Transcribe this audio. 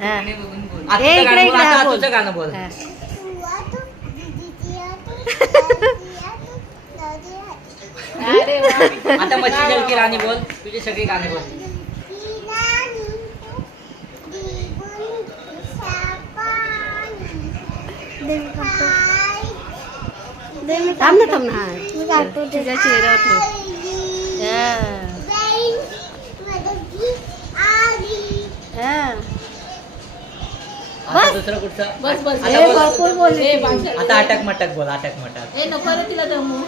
आता तुझं गाणं बोल, आता तुझं गाणं बोल. आता मच्छी जल की राणी बोल, तुझे सगळे गाणे बोल. थांब ना तुझ्या चेहऱ्यावर ठेव. आता दुसरं कुठचं? बस बस आता बोल. भरपूर बोलली ती. आता अटक मटक बोल, अटक मटक. नको रे तिला जमू.